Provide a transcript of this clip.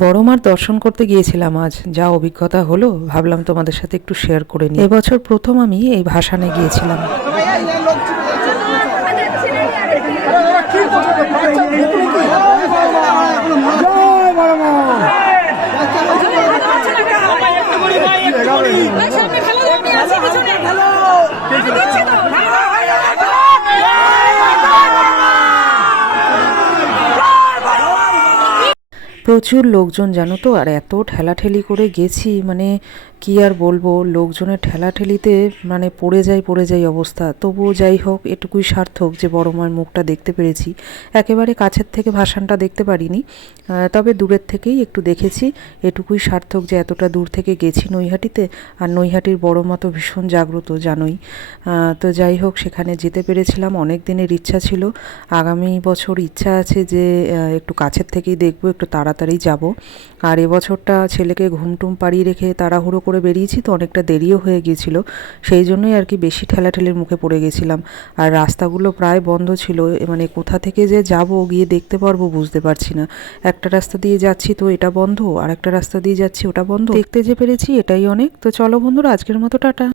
বড় মার দর্শন করতে গিয়েছিলাম আজ, যা অভিজ্ঞতা হলো ভাবলাম তোমাদের সাথে একটু শেয়ার করে নিই। এবছর প্রথম আমি এই ভাসানে গিয়েছিলাম। প্রচুর লোকজন জানো তো, আর এত ঠেলাঠেলি করে গেছি, মানে কি আর বলবো, লোকজনের ঠেলাঠেলিতে মানে পড়ে যাই অবস্থা। তবুও যাই হোক, এটুকুই সার্থক যে বড় মায়ের মুখটা দেখতে পেরেছি। একেবারে কাছের থেকে ভাসানটা দেখতে পারিনি, তবে দূরের থেকেই একটু দেখেছি। এটুকুই সার্থক যে এতটা দূর থেকে গেছি নৈহাটিতে। আর নৈহাটির বড় মা তো ভীষণ জাগ্রত জানোই। তো যাই হোক, সেখানে যেতে পেরেছিলাম। অনেক দিনের ইচ্ছা ছিল, আগামী বছর ইচ্ছা আছে যে একটু কাছের থেকেই দেখবো, একটু তাড়াতাড়ি যাব। আর এবছরটা ছেলেকে ঘুমটুম পাড়িয়ে রেখে তাড়াহুড়ো করে বেরিয়েছি, তো অনেকটা দেরিও হয়ে গিয়েছিল। সেই জন্যই আর কি বেশি ঠেলাঠেলির মুখে পড়ে গেছিলাম। আর রাস্তাগুলো প্রায় বন্ধ ছিল, মানে কোথা থেকে যে যাব গিয়ে দেখতে পারবো বুঝতে পারছি না। একটা রাস্তা দিয়ে যাচ্ছি তো এটা বন্ধ, আর একটা রাস্তা দিয়ে যাচ্ছি ওটা বন্ধ। দেখতে যে পেরেছি এটাই অনেক। তো চলো বন্ধুরা, আজকের মতো টাটা।